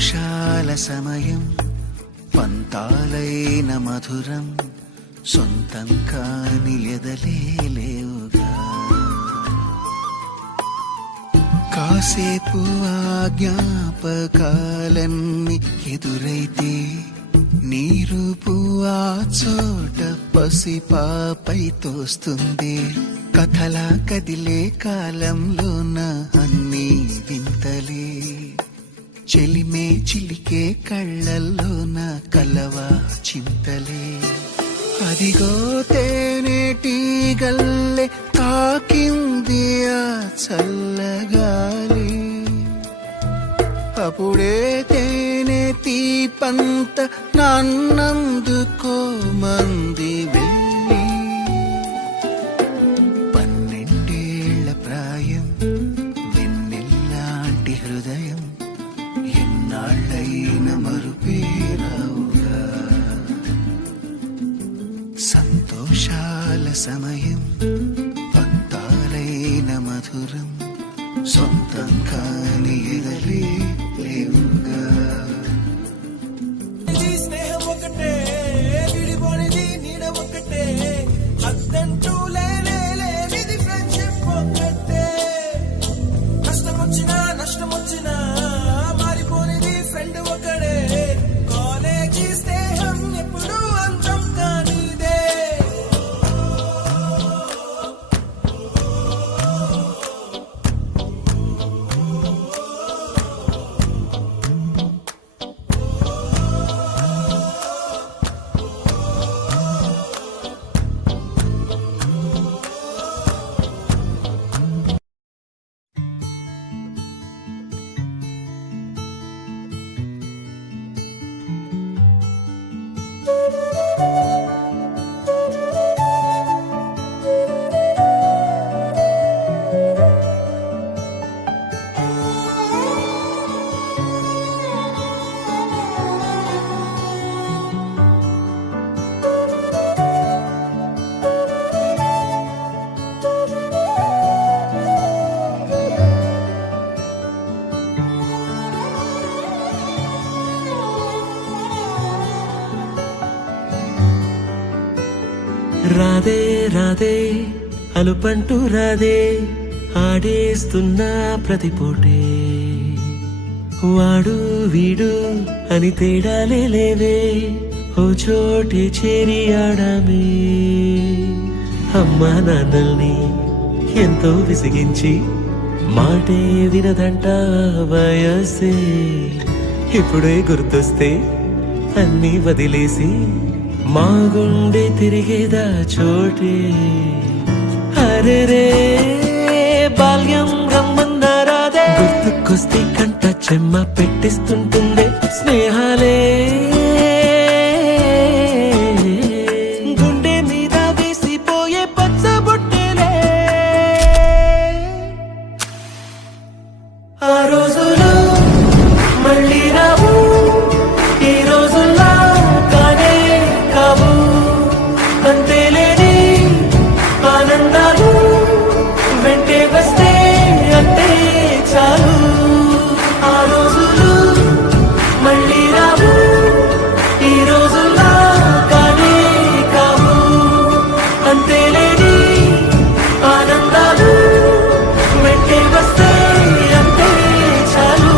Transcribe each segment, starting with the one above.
సంతోషాల సమయం పంతాలైన మధురం సొంతం కాని ఎదలేవుగా కాసేపు ఆ జ్ఞాపకాలన్నీ ఎదురైతే నీ రూపు ఆ చోట పసిపాపై తోస్తుంది కథలా కదిలే కాలంలోన అన్నీ వింతలే చెలిమే చిలికే కళ్ళల్లోన కలవా చింతలే అదిగో తేనెటీగల్లే తాకింది ఆ చల్లగాలి అప్పుడే తేనె తీపంత నన్నందుకో మంది వెళ్ళి 12 ప్రాయం వెన్నెల్లాంటి హృదయం ఎన్నాళ్ళైన మరుపేరావుగా సంతోషాల సమయం పంతాలైన మధురం సొంతం కాని ఎదలే లేవుగా స్నేహం ఒకటే విడిపోనిది నీడ ఒకటే అద్దంటూ లేనిది ఫ్రెండ్షిప్ ఒకటే కష్టం వచ్చినా నష్టం వచ్చినా మారిపోనిది ఫ్రెండ్ ఒకడే కాలేజీ స్నేహం ఎప్పుడు అంతం కానిదే రాధే రాధే అలుపంటూ రాధే ఆడేస్తున్నా ప్రతి పూటే వాడు వీడు అని తేడాలే లేవే ఓ చోటే చేరి ఆడామే అమ్మా నాన్నల్ని ఎంతో విసిగించి మాటే వినదంట వయసే ఇప్పుడే గుర్తొస్తే అన్నీ వదిలేసి మా గుండె తిరిగేదా చోటే అరే రే బాల్యం రమ్మన్నారాదే గుర్తుకొస్తే కంట చెమ్మ పెట్టిస్తుంటుందే స్నేహాలే గుండె మీద వేసిపోయే పచ్చబొట్టెలే ఆ రోజులు మళ్ళీ రావు ఈ రోజుల్లా కానే కావు అంతేలేని ఆనందాలు వెంటే వస్తే అంతే చాలు ఆ రోజులు మళ్ళీ రావు ఈ రోజుల్లా కానే కావు అంతేలేని ఆనందాలు వెంటే వస్తే అంతే చాలు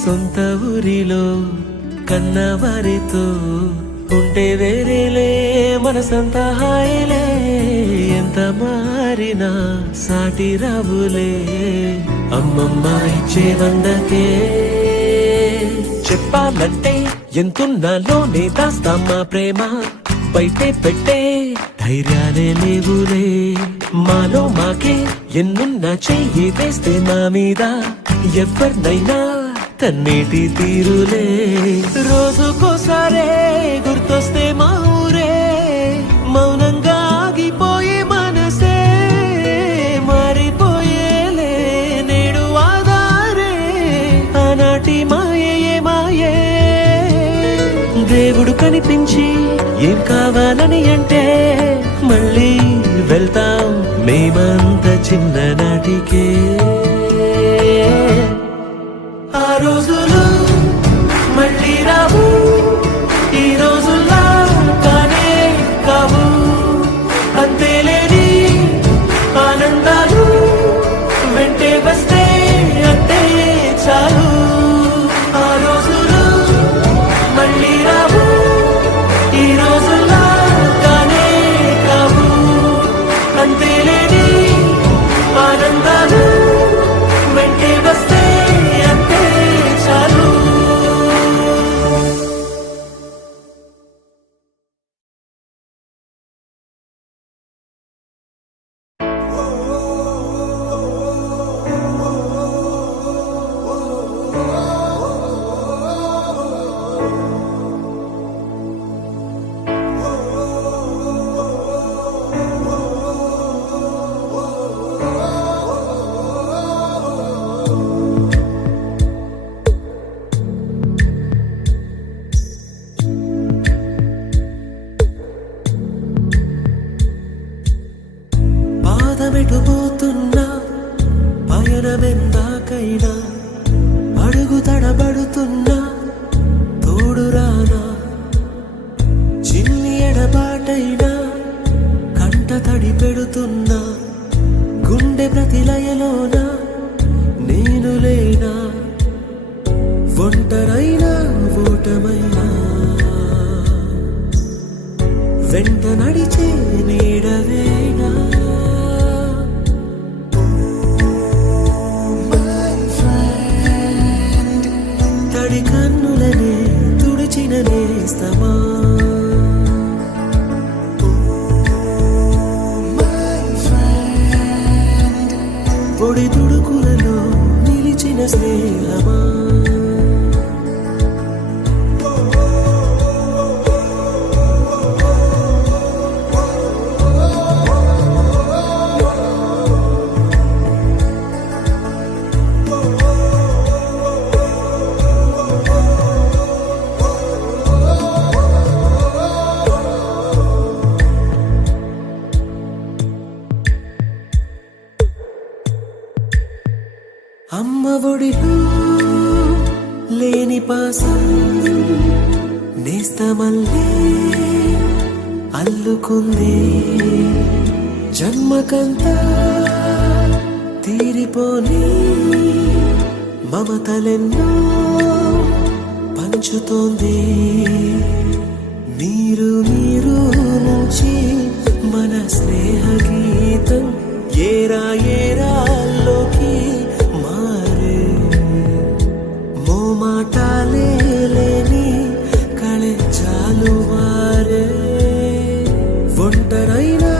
సొంత ఊరిలో కన్నవారితో ఉంటే వేరేలే మనసంతా హాయిలే ఎంత మారినా సాటి రావులే అమ్మమ్మ ఇచ్చే వందకే చెప్పాలంటే ఎంతున్నాలోనే దాస్తామా ప్రేమ బయటే పెట్టే ధైర్యాలే లేవులే మాలో మాకే ఎన్నున్నా చెయ్యి వేస్తే మా మీద ఎవరినైనా తన్నేటి తీరులే రోజుకోసారే గుర్తొస్తే మా ఊరే మౌనంగా ఆగిపోయే మనసే మారిపోయేలే నేడు ఆధారే ఆనాటి మాయే మాయే దేవుడు కనిపించి ఏం కావాలని అంటే మళ్ళీ వెళ్తాం మేమంత చిన్ననాటికే ఆ రోజులు మళ్ళీ రావు ఈ రోజుల్లా కానే కావు అంతేలేని ఆనందాలు వెంటే వస్తే అంతే చాలు ఆ రోజులు మళ్ళీ రావు ఈ రోజుల్లా కానే కావు అంతేలేని ఆనందాలు వెంటే వస్తే అంతే చాలు పాదమెటుపోతున్నా పయనమెందాకైనా అడుగు తడబడుతున్నా తోడురానా చిన్ని ఎడబాటైనా కంట తడి పెడుతున్నా గుండె ప్రతిలయలోన నేను లేనా ఒంటరైనా ఓటమైనా వెంట నడిచే నీడవేనా తడి కన్నులనే తుడిచిన నేస్తమా పొడి తుడుకులలో నిలిచిన స్నేహమా అమ్మ ఒడిలో లేని పాసం నేస్తమల్లే అల్లుకుంది జన్మకంతా తీరిపోని మమతలెన్నో పంచుతోంది మీరు మీరు నుంచి మన స్నేహ గీతం ఏరా ఏరాల్లోకి మారే మోమాటాలే లేని కళెచ్చాలు వారే ఒంటరైనా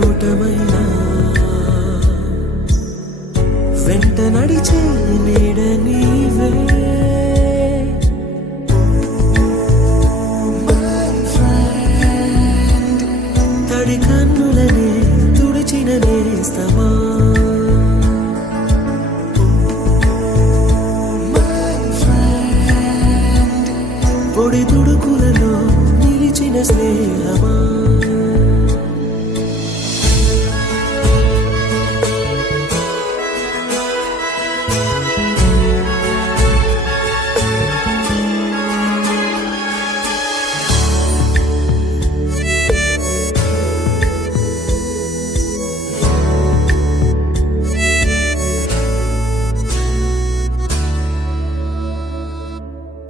ఓటమైనా వెంట నడిచే నీడ నీవే తడి కన్నులనే తుడిచిన నేస్తమా పొడి తుడుకులలో నిలిచిన స్నేహమా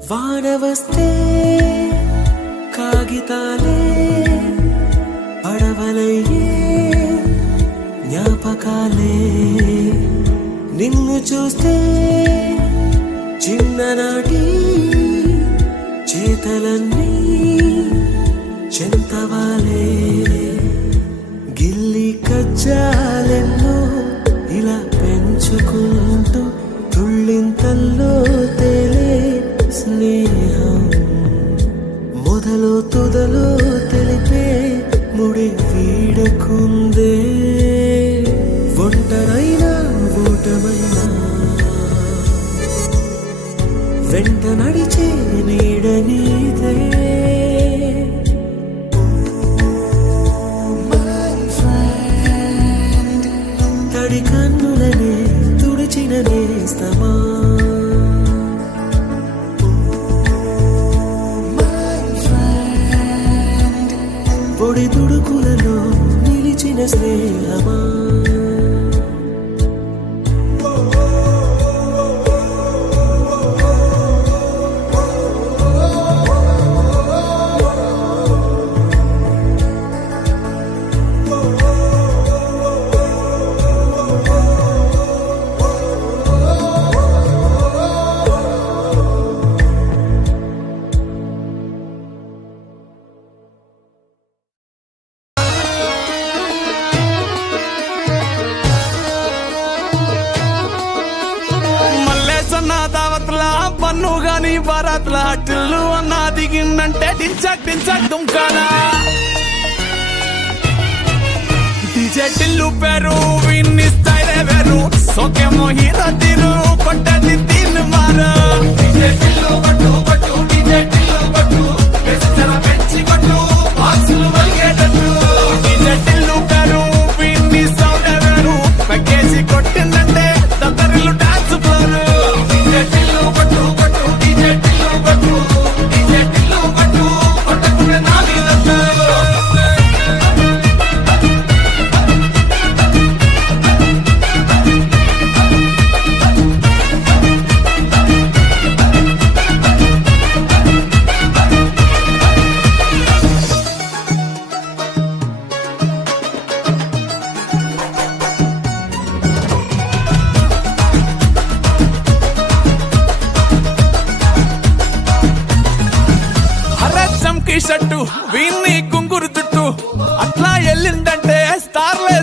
వాన వస్తే కాగితాలే పడవలయ్యే జ్ఞాపకాలే నిన్ను చూస్తే చిన్ననాటి చేతలన్నీ చెంతవాలే కల్లో తేలే స్నేహం మొదలు తుదలో తెలిపే ముడి వీడకుందే ఒంటరైనా ఓటమైనా వెంట నడిచే నీడ నీదే తడి కన్నులనే తుడిచిన నేస్తమా పొడి తుడుకులలో నిలిచిన స్నేహమా దావత్లా పన్ను గాని బారాత్లా టిల్లు అన్న దిగిందంటే టించక్ టించక్ దుంకాలా డీజే టిల్లు పేరు విన్ని స్టైలే వేరు సోకేమో హీరో తీరు కొట్టది తీన్ మారు డీజే టిల్లు కొట్టు కొట్టు డీజే టిల్లు కొట్టు పెంచర పెంచి కొట్టు బాక్సులు వల్గేటట్టు డీజే టిల్లు పేరు విన్ని సౌండ్ వేరు పక్కేసి కొట్టిందంటే దద్దరిల్లు డాన్స్ ఫ్లోర్ షట్టు వీన్ని కుంగురు చుట్టూ అట్లా ఎల్లిందంటే స్టార్లే